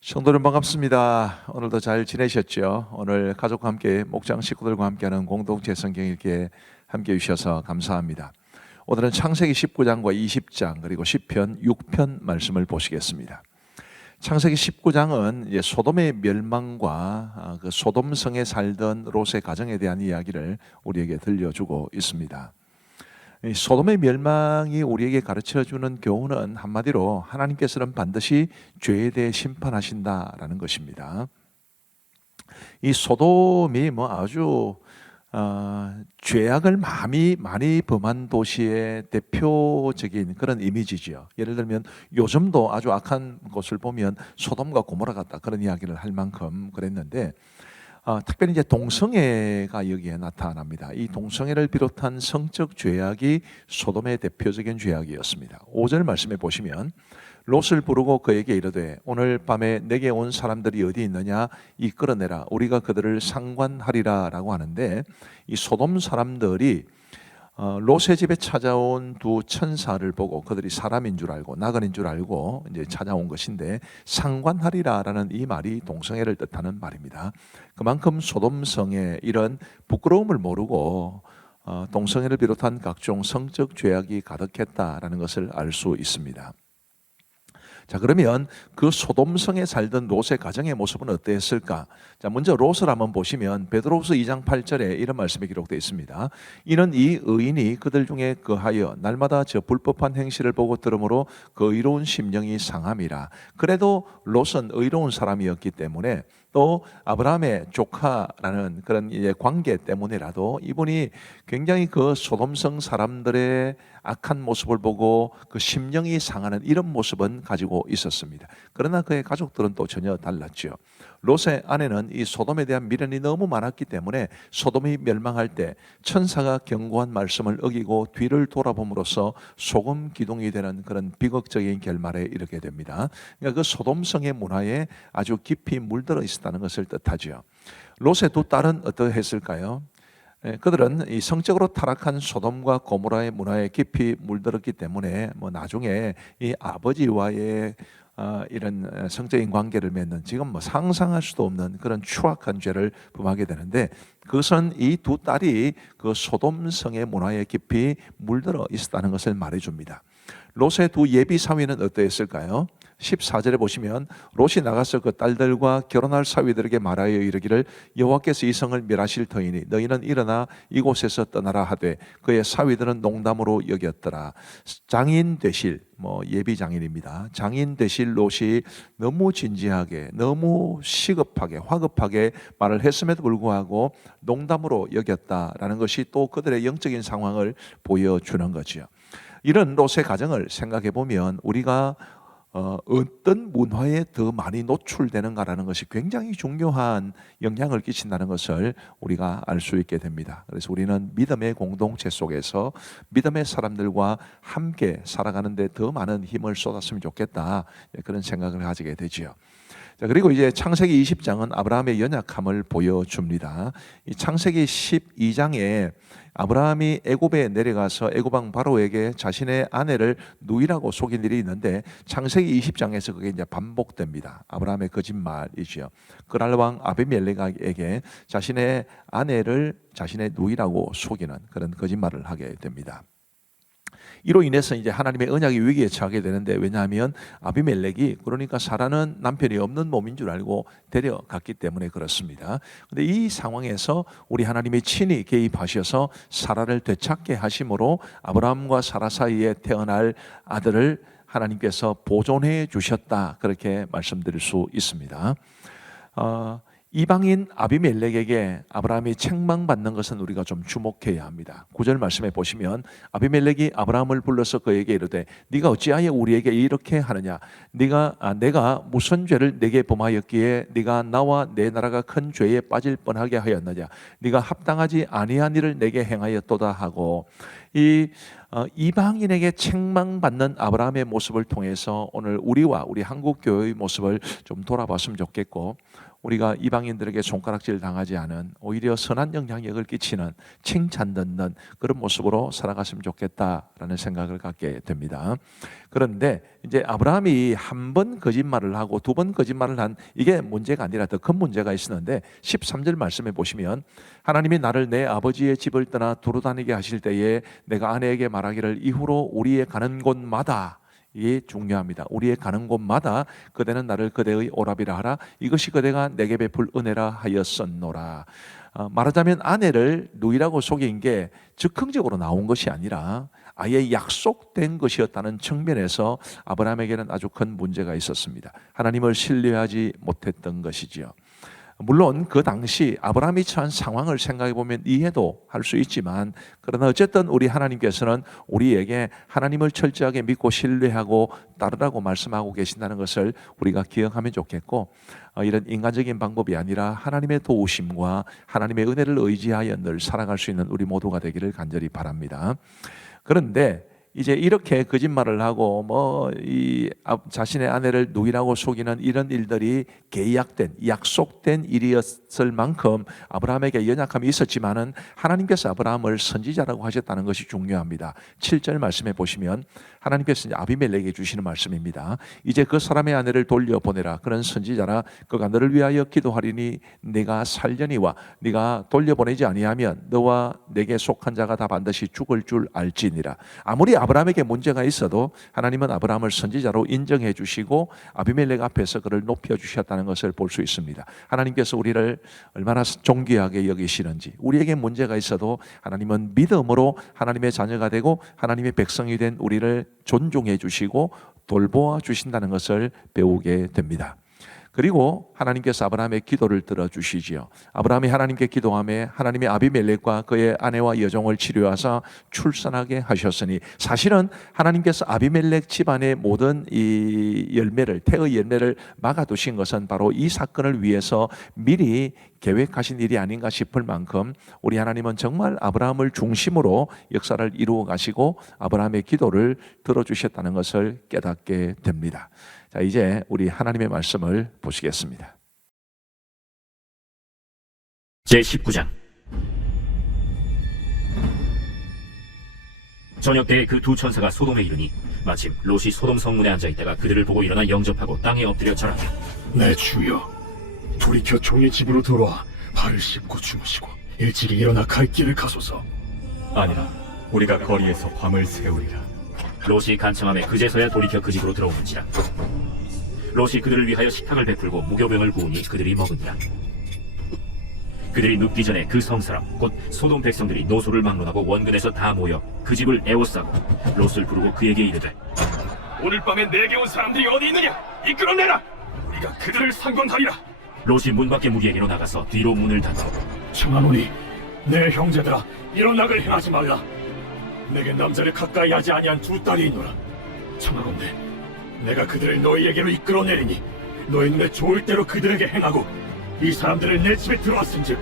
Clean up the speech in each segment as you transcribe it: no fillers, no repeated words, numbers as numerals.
성도님 반갑습니다. 오늘도 잘 지내셨죠? 오늘 가족과 함께 목장 식구들과 함께하는 공동체 성경 읽기에 함께 해주셔서 감사합니다. 오늘은 창세기 19장과 20장 그리고 시편 6편 말씀을 보시겠습니다. 창세기 19장은 이제 소돔의 멸망과 그 소돔성에 살던 롯의 가정에 대한 이야기를 우리에게 들려주고 있습니다. 이 소돔의 멸망이 우리에게 가르쳐주는 교훈은 한마디로 하나님께서는 반드시 죄에 대해 심판하신다라는 것입니다. 이 소돔이 아주 죄악을 많이 범한 도시의 대표적인 그런 이미지죠. 예를 들면 요즘도 아주 악한 곳을 보면 소돔과 고모라 같다 그런 이야기를 할 만큼 그랬는데 특별히 이제 동성애가 여기에 나타납니다. 이 동성애를 비롯한 성적 죄악이 소돔의 대표적인 죄악이었습니다. 5절 말씀에 보시면 롯을 부르고 그에게 이르되 오늘 밤에 내게 온 사람들이 어디 있느냐 이끌어내라 우리가 그들을 상관하리라 라고 하는데 이 소돔 사람들이 롯의 집에 찾아온 두 천사를 보고 그들이 사람인 줄 알고 나그네인 줄 알고 이제 찾아온 것인데 상관하리라라는 이 말이 동성애를 뜻하는 말입니다. 그만큼 소돔성에 이런 부끄러움을 모르고 동성애를 비롯한 각종 성적 죄악이 가득했다라는 것을 알 수 있습니다. 자, 그러면 그 소돔성에 살던 롯의 가정의 모습은 어땠을까? 자, 먼저 롯을 한번 보시면 베드로후서 2장 8절에 이런 말씀이 기록되어 있습니다. 이는 이 의인이 그들 중에 거하여 날마다 저 불법한 행실을 보고 들으므로 그 의로운 심령이 상함이라. 그래도 롯은 의로운 사람이었기 때문에 또 아브라함의 조카라는 그런 이제 관계 때문이라도 이분이 굉장히 그 소돔성 사람들의 악한 모습을 보고 그 심령이 상하는 이런 모습은 가지고 있었습니다. 그러나 그의 가족들은 또 전혀 달랐죠. 롯의 아내는 이 소돔에 대한 미련이 너무 많았기 때문에 소돔이 멸망할 때 천사가 경고한 말씀을 어기고 뒤를 돌아봄으로써 소금 기둥이 되는 그런 비극적인 결말에 이르게 됩니다. 그러니까 그 소돔성의 문화에 아주 깊이 물들어 있었다는 것을 뜻하죠. 롯의 두 딸은 어떠했을까요? 그들은 이 성적으로 타락한 소돔과 고모라의 문화에 깊이 물들었기 때문에 나중에 이 아버지와의 이런 성적인 관계를 맺는 지금 상상할 수도 없는 그런 추악한 죄를 범하게 되는데 그것은 이 두 딸이 그 소돔성의 문화에 깊이 물들어 있었다는 것을 말해줍니다. 롯의 두 예비 사위는 어떠했을까요? 14절에 보시면 롯이 나가서 그 딸들과 결혼할 사위들에게 말하여 이르기를 여호와께서 이 성을 멸하실 터이니 너희는 일어나 이곳에서 떠나라 하되 그의 사위들은 농담으로 여겼더라. 장인 되실 예비 장인입니다. 장인 되실 롯이 너무 진지하게 너무 시급하게 화급하게 말을 했음에도 불구하고 농담으로 여겼다라는 것이 또 그들의 영적인 상황을 보여주는 거죠. 이런 롯의 가정을 생각해 보면 우리가 어떤 문화에 더 많이 노출되는가라는 것이 굉장히 중요한 영향을 끼친다는 것을 우리가 알 수 있게 됩니다. 그래서 우리는 믿음의 공동체 속에서 믿음의 사람들과 함께 살아가는데 더 많은 힘을 쏟았으면 좋겠다 그런 생각을 가지게 되지요. 자, 그리고 이제 창세기 20장은 아브라함의 연약함을 보여줍니다. 이 창세기 12장에 아브라함이 애굽에 내려가서 애굽 왕 바로에게 자신의 아내를 누이라고 속인 일이 있는데 창세기 20장에서 그게 이제 반복됩니다. 아브라함의 거짓말이죠. 그랄 왕 아비멜렉에게 자신의 아내를 자신의 누이라고 속이는 그런 거짓말을 하게 됩니다. 이로 인해서 이제 하나님의 언약이 위기에 처하게 되는데 왜냐하면 아비멜렉이 그러니까 사라는 남편이 없는 몸인 줄 알고 데려갔기 때문에 그렇습니다. 그런데 이 상황에서 우리 하나님이 친히 개입하셔서 사라를 되찾게 하심으로 아브라함과 사라 사이에 태어날 아들을 하나님께서 보존해 주셨다 그렇게 말씀드릴 수 있습니다. 이방인 아비멜렉에게 아브라함이 책망받는 것은 우리가 좀 주목해야 합니다. 9절 말씀에 보시면 아비멜렉이 아브라함을 불러서 그에게 이르되 네가 어찌하여 우리에게 이렇게 하느냐 내가 무슨 죄를 내게 범하였기에 네가 나와 내 나라가 큰 죄에 빠질 뻔하게 하였느냐 네가 합당하지 아니한 일을 내게 행하였도다 하고 이 이방인에게 책망받는 아브라함의 모습을 통해서 오늘 우리와 우리 한국 교회의 모습을 좀 돌아봤으면 좋겠고 우리가 이방인들에게 손가락질 당하지 않은 오히려 선한 영향력을 끼치는 칭찬 듣는 그런 모습으로 살아갔으면 좋겠다라는 생각을 갖게 됩니다. 그런데 이제 아브라함이 한 번 거짓말을 하고 두 번 거짓말을 한 이게 문제가 아니라 더 큰 문제가 있었는데 13절 말씀에 보시면 하나님이 나를 내 아버지의 집을 떠나 두루 다니게 하실 때에 내가 아내에게 말하기를 이후로 우리의 가는 곳마다, 이게 중요합니다. 우리의 가는 곳마다 그대는 나를 그대의 오랍이라 하라. 이것이 그대가 내게 베풀 은혜라 하였었노라. 말하자면 아내를 누이라고 속인 게 즉흥적으로 나온 것이 아니라 아예 약속된 것이었다는 측면에서 아브라함에게는 아주 큰 문제가 있었습니다. 하나님을 신뢰하지 못했던 것이지요. 물론 그 당시 아브라함이 처한 상황을 생각해 보면 이해도 할 수 있지만, 그러나 어쨌든 우리 하나님께서는 우리에게 하나님을 철저하게 믿고 신뢰하고 따르라고 말씀하고 계신다는 것을 우리가 기억하면 좋겠고, 이런 인간적인 방법이 아니라 하나님의 도우심과 하나님의 은혜를 의지하여 늘 살아갈 수 있는 우리 모두가 되기를 간절히 바랍니다. 그런데 이제 이렇게 거짓말을 하고 자신의 아내를 누이라고 속이는 이런 일들이 계약된, 약속된 일이었을 만큼 아브라함에게 연약함이 있었지만은 하나님께서 아브라함을 선지자라고 하셨다는 것이 중요합니다. 7절 말씀에 보시면 하나님께서 아비멜렉에게 주시는 말씀입니다. 이제 그 사람의 아내를 돌려보내라. 그는 선지자라. 그가 너를 위하여 기도하리니 네가 살려니와 네가 돌려보내지 아니하면 너와 내게 속한 자가 다 반드시 죽을 줄 알지니라. 아무리 아브라함에게 문제가 있어도 하나님은 아브라함을 선지자로 인정해 주시고 아비멜렉 앞에서 그를 높여 주셨다는 것을 볼 수 있습니다. 하나님께서 우리를 얼마나 존귀하게 여기시는지, 우리에게 문제가 있어도 하나님은 믿음으로 하나님의 자녀가 되고 하나님의 백성이 된 우리를 존중해 주시고 돌보아 주신다는 것을 배우게 됩니다. 그리고 하나님께서 아브라함의 기도를 들어주시지요. 아브라함이 하나님께 기도하며 하나님의 아비멜렉과 그의 아내와 여종을 치료하사 출산하게 하셨으니, 사실은 하나님께서 아비멜렉 집안의 모든 이 열매를, 태의 열매를 막아두신 것은 바로 이 사건을 위해서 미리 계획하신 일이 아닌가 싶을 만큼 우리 하나님은 정말 아브라함을 중심으로 역사를 이루어 가시고 아브라함의 기도를 들어주셨다는 것을 깨닫게 됩니다. 자, 이제 우리 하나님의 말씀을 보시겠습니다. 제19장. 저녁 때에 그 두 천사가 소돔에 이르니 마침 롯이 소돔 성문에 앉아있다가 그들을 보고 일어나 영접하고 땅에 엎드려 절하며 내 주여, 돌이켜 종의 집으로 들어와 발을 씻고 주무시고 일찍이 일어나 갈 길을 가소서. 아니라 우리가 거리에서 밤을 새우리라. 롯이 간청하며 그제서야 돌이켜 그 집으로 들어오는지라. 롯이 그들을 위하여 식탁을 베풀고 무교병을 구우니 그들이 먹으니라. 그들이 눕기 전에 그 성사람 곧 소돔 백성들이 노소를 막론하고 원근에서 다 모여 그 집을 에워싸고 롯을 부르고 그에게 이르되 오늘 밤에 내게 온 사람들이 어디 있느냐? 이끌어내라. 우리가 그들을 상관하리라. 롯이 문 밖에 무리에게로 나가서 뒤로 문을 닫고 청하노니 내 형제들아, 이런 악을 행하지 말라. 내게 남자를 가까이 하지 아니한 두 딸이 있노라. 청하건대 내가 그들을 너희에게로 이끌어내리니 너희 눈에 좋을 대로 그들에게 행하고 이 사람들을 내 집에 들어왔은즉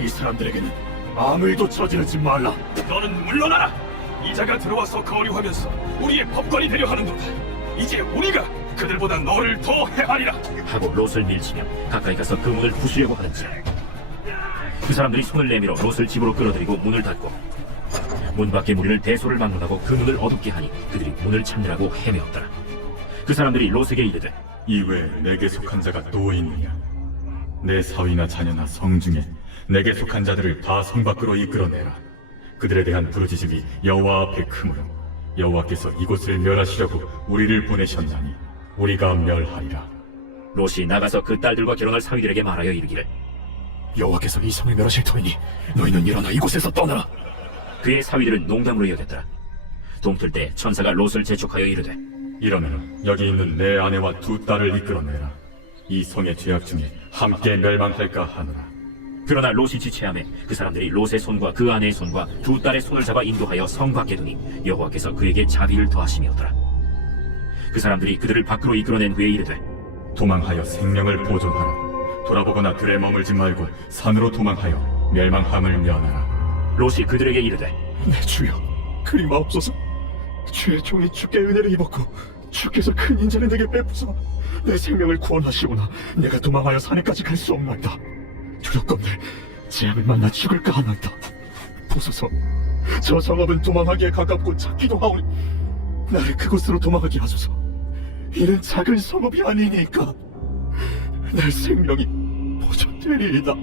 이 사람들에게는 아무 일도 저지르지 말라. 너는 물러나라. 이자가 들어와서 거류하면서 우리의 법관이 되려 하는도다. 이제 우리가 그들보다 너를 더 해하리라 하고 롯을 밀치며 가까이 가서 그 문을 부수려고 하는지라. 그 사람들이 손을 내밀어 롯을 집으로 끌어들이고 문을 닫고 문 밖에 무리를 대소를 막론하고 그 문을 어둡게 하니 그들이 문을 찾느라고 헤매었더라. 그 사람들이 롯에게 이르되 이외에 내게 속한 자가 또 있느냐? 내 사위나 자녀나 성 중에 내게 속한 자들을 다 성 밖으로 이끌어내라. 그들에 대한 부르짖음이 여호와 앞에 크므로 여호와께서 이곳을 멸하시려고 우리를 보내셨나니 우리가 멸하리라. 롯이 나가서 그 딸들과 결혼할 사위들에게 말하여 이르기를 여호와께서 이 성을 멸하실 터이니 너희는 일어나 이곳에서 떠나라. 그의 사위들은 농담으로 여겼더라. 동틀 때 천사가 롯을 재촉하여 이르되 이러면 여기 있는 내 아내와 두 딸을 이끌어내라. 이 성의 죄악 중에 함께 멸망할까 하노라. 그러나 롯이 지체하매 그 사람들이 롯의 손과 그 아내의 손과 두 딸의 손을 잡아 인도하여 성 밖에 두니 여호와께서 그에게 자비를 더하심이었더라. 그 사람들이 그들을 밖으로 이끌어낸 후에 이르되 도망하여 생명을 보존하라. 돌아보거나 들에 머물지 말고 산으로 도망하여 멸망함을 면하라. 롯이 그들에게 이르되 내 주여, 그리 마옵소서. 주의 종이 주께 은혜를 입었고 주께서 큰 인자를 내게 베푸사 내 생명을 구원하시오나 내가 도망하여 산에까지 갈 수 없나이다. 두렵건대 재앙을 만나 죽을까 하나이다. 보소서, 저 성읍은 도망하기에 가깝고 찾기도 하오니 나를 그곳으로 도망하게 하소서. 이는 작은 성읍이 아니니까 내 생명이 보존되리이다.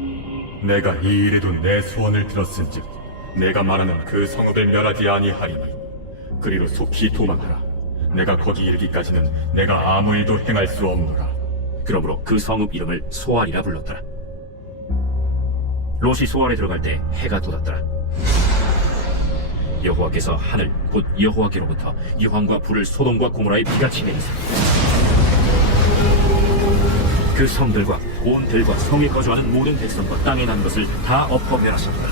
내가 이 일에도 내 소원을 들었은즉 내가 말하는 그 성읍을 멸하지 아니하리니 그리로 속히 도망하라. 내가 거기 이르기까지는 내가 아무 일도 행할 수 없노라. 그러므로 그 성읍 이름을 소알이라 불렀더라. 롯이 소알에 들어갈 때 해가 돋았더라. 여호와께서 하늘 곧 여호와께로부터 유황과 불을 소돔과 고모라에 비같이 내리사 그 성들과 온 들과 성에 거주하는 모든 백성과 땅에 난 것을 다 엎어 멸하셨더라.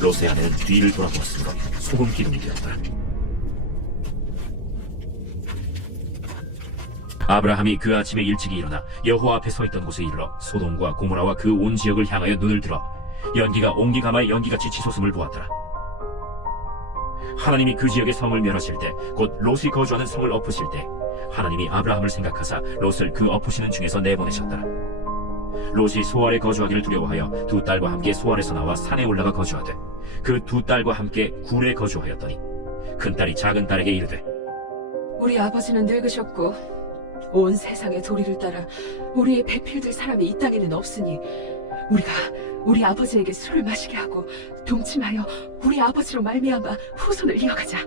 롯의 아내는 뒤를 돌아보았으므로 소금 기둥이 되었더라. 아브라함이 그 아침에 일찍이 일어나 여호와 앞에 서 있던 곳에 이르러 소돔과 고모라와 그 온 지역을 향하여 눈을 들어 연기가 옹기가마의 연기같이 치솟음을 보았더라. 하나님이 그 지역의 성을 멸하실 때 곧 롯이 거주하는 성을 엎으실 때 하나님이 아브라함을 생각하사 롯을 그 엎으시는 중에서 내보내셨더라. 롯이 소알에 거주하기를 두려워하여 두 딸과 함께 소알에서 나와 산에 올라가 거주하되 그 두 딸과 함께 굴에 거주하였더니 큰 딸이 작은 딸에게 이르되 우리 아버지는 늙으셨고 온 세상의 도리를 따라 우리의 배필될 사람이 이 땅에는 없으니 우리가 우리 아버지에게 술을 마시게 하고 동침하여 우리 아버지로 말미암아 후손을 이어가자.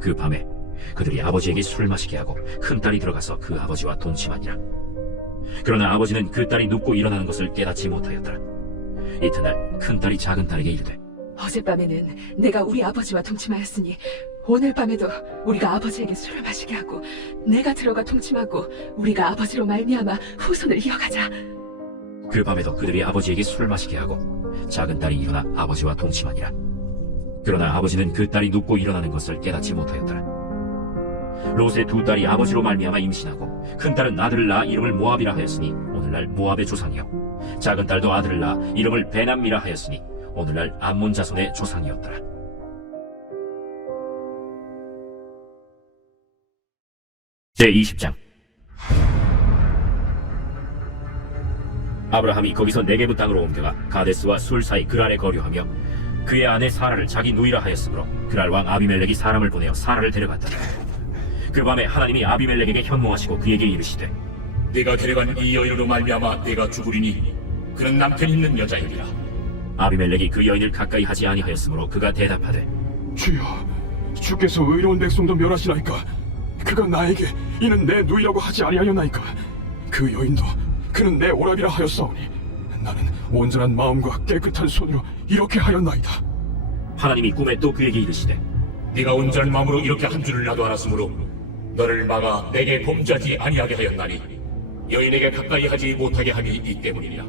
그 밤에 그들이 아버지에게 술을 마시게 하고 큰 딸이 들어가서 그 아버지와 동침하니라. 그러나 아버지는 그 딸이 눕고 일어나는 것을 깨닫지 못하였더라. 이튿날 큰 딸이 작은 딸에게 이르되 어젯밤에는 내가 우리 아버지와 동침하였으니 오늘 밤에도 우리가 아버지에게 술을 마시게 하고 내가 들어가 동침하고 우리가 아버지로 말미암아 후손을 이어가자. 그 밤에도 그들이 아버지에게 술을 마시게 하고 작은 딸이 일어나 아버지와 동침하니라. 그러나 아버지는 그 딸이 눕고 일어나는 것을 깨닫지 못하였더라. 롯의 두 딸이 아버지로 말미암아 임신하고 큰 딸은 아들을 낳아 이름을 모압이라 하였으니 오늘날 모압의 조상이요 작은 딸도 아들을 낳아 이름을 베남미라 하였으니 오늘날 암몬 자손의 조상이었더라. 제20장 아브라함이 거기서 네게부 땅으로 옮겨가 가데스와 술 사이 그랄에 거류하며 그의 아내 사라를 자기 누이라 하였으므로 그랄 왕 아비멜렉이 사람을 보내어 사라를 데려갔더라. 그 밤에 하나님이 아비멜렉에게 현몽하시고 그에게 이르시되 네가 데려간 이 여인으로 말미암아 네가 죽으리니 그는 남편 있는 여자이니라. 아비멜렉이 그 여인을 가까이 하지 아니하였으므로 그가 대답하되 주여, 주께서 의로운 백성도 멸하시나이까? 그가 나에게 이는 내 누이라고 하지 아니하였나이까? 그 여인도 그는 내 오랍이라 하였사오니 나는 온전한 마음과 깨끗한 손으로 이렇게 하였나이다. 하나님이 꿈에 또 그에게 이르시되 네가 온전한 마음으로 이렇게 한 줄을 나도 알았으므로 너를 막아 내게 범죄하지 아니하게 하였나니 여인에게 가까이 하지 못하게 함이 이 때문이니라.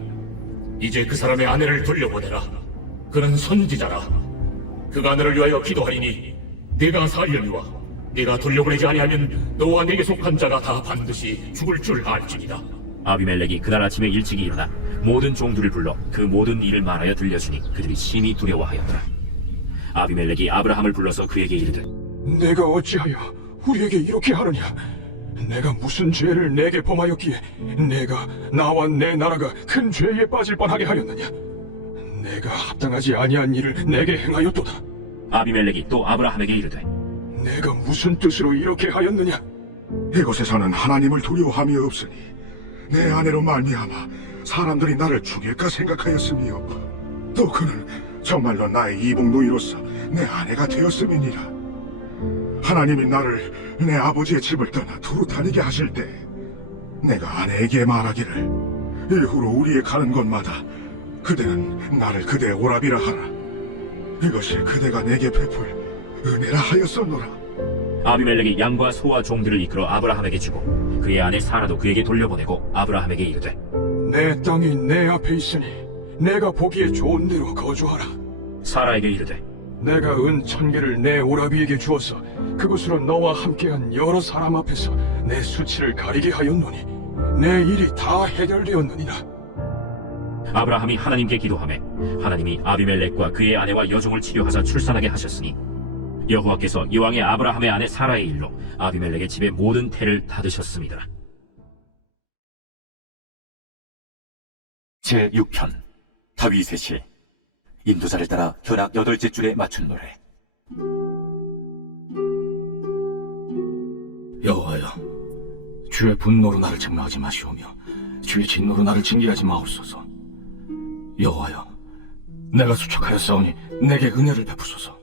이제 그 사람의 아내를 돌려보내라. 그는 선지자라. 그가 너를 위하여 기도하리니 네가 살려니와 네가 돌려보내지 아니하면 너와 네게 속한 자가 다 반드시 죽을 줄 알지니라. 아비멜렉이 그날 아침에 일찍이 일어나 모든 종들을 불러 그 모든 일을 말하여 들려주니 그들이 심히 두려워하였더라. 아비멜렉이 아브라함을 불러서 그에게 이르되 내가 어찌하여 우리에게 이렇게 하느냐? 내가 무슨 죄를 내게 범하였기에 내가 나와 내 나라가 큰 죄에 빠질 뻔하게 하였느냐? 내가 합당하지 아니한 일을 내게 행하였도다. 아비멜렉이 또 아브라함에게 이르되 내가 무슨 뜻으로 이렇게 하였느냐? 이곳에서는 하나님을 두려워함이 없으니 내 아내로 말미암아 사람들이 나를 죽일까 생각하였으며 또 그는 정말로 나의 이복 누이로서 내 아내가 되었음이니라. 하나님이 나를 내 아버지의 집을 떠나 두루 다니게 하실 때 내가 아내에게 말하기를 이후로 우리의 가는 곳마다 그대는 나를 그대의 오랍이라 하라. 이것이 그대가 내게 베풀 은혜라 하였었노라. 아비멜렉이 양과 소와 종들을 이끌어 아브라함에게 주고 그의 아내 사라도 그에게 돌려보내고 아브라함에게 이르되 내 땅이 내 앞에 있으니 내가 보기에 좋은 데로 거주하라. 사라에게 이르되 내가 은 1000개를 내 오라비에게 주어서 그곳으로 너와 함께한 여러 사람 앞에서 내 수치를 가리게 하였노니 내 일이 다 해결되었느니라. 아브라함이 하나님께 기도하매 하나님이 아비멜렉과 그의 아내와 여종을 치료하사 출산하게 하셨으니 여호와께서 이왕의 아브라함의 아내 사라의 일로 아비멜렉의 집의 모든 태를 닫으셨습니다. 제6편 다윗의 시. 인도자를 따라 현악 8째 줄에 맞춘 노래. 여호와여, 주의 분노로 나를 책망하지 마시오며 주의 진노로 나를 징계하지 마옵소서. 여호와여, 내가 수척하였사오니 내게 은혜를 베푸소서.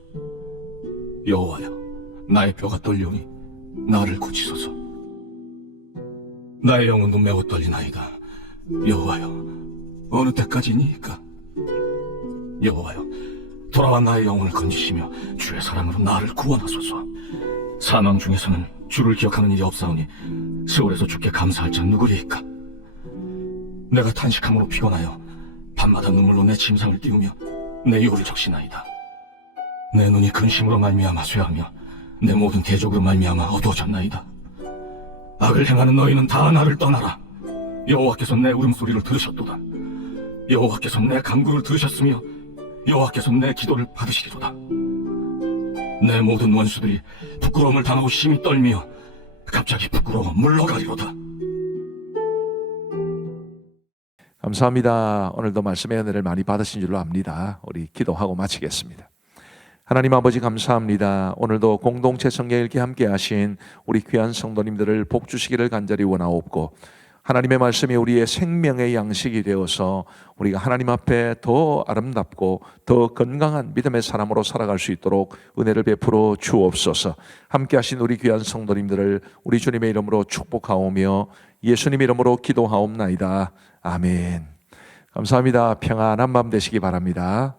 여호와여, 나의 뼈가 떨리오니 나를 고치소서. 나의 영혼도 매우 떨리나이다. 여호와여, 어느 때까지니까? 여호와여, 돌아와 나의 영혼을 건지시며 주의 사랑으로 나를 구원하소서. 사망 중에서는 주를 기억하는 일이 없사오니 세월에서 주께 감사할 자 누구리이까? 내가 탄식함으로 피곤하여 밤마다 눈물로 내 침상을 띄우며 내 요를 적시나이다. 내 눈이 근심으로 말미암아 쇠하며 내 모든 대적으로 말미암아 어두워졌나이다. 악을 행하는 너희는 다 나를 떠나라. 여호와께서 내 울음소리를 들으셨도다. 여호와께서 내 간구를 들으셨으며 여호와께서 내 기도를 받으시리로다. 내 모든 원수들이 부끄러움을 당하고 심히 떨며 갑자기 부끄러워 물러가리로다. 감사합니다. 오늘도 말씀의 은혜를 많이 받으신 줄로 압니다. 우리 기도하고 마치겠습니다. 하나님 아버지 감사합니다. 오늘도 공동체 성경 읽기 함께 하신 우리 귀한 성도님들을 복 주시기를 간절히 원하옵고, 하나님의 말씀이 우리의 생명의 양식이 되어서 우리가 하나님 앞에 더 아름답고 더 건강한 믿음의 사람으로 살아갈 수 있도록 은혜를 베풀어 주옵소서. 함께 하신 우리 귀한 성도님들을 우리 주님의 이름으로 축복하오며 예수님의 이름으로 기도하옵나이다. 아멘. 감사합니다. 평안한 밤 되시기 바랍니다.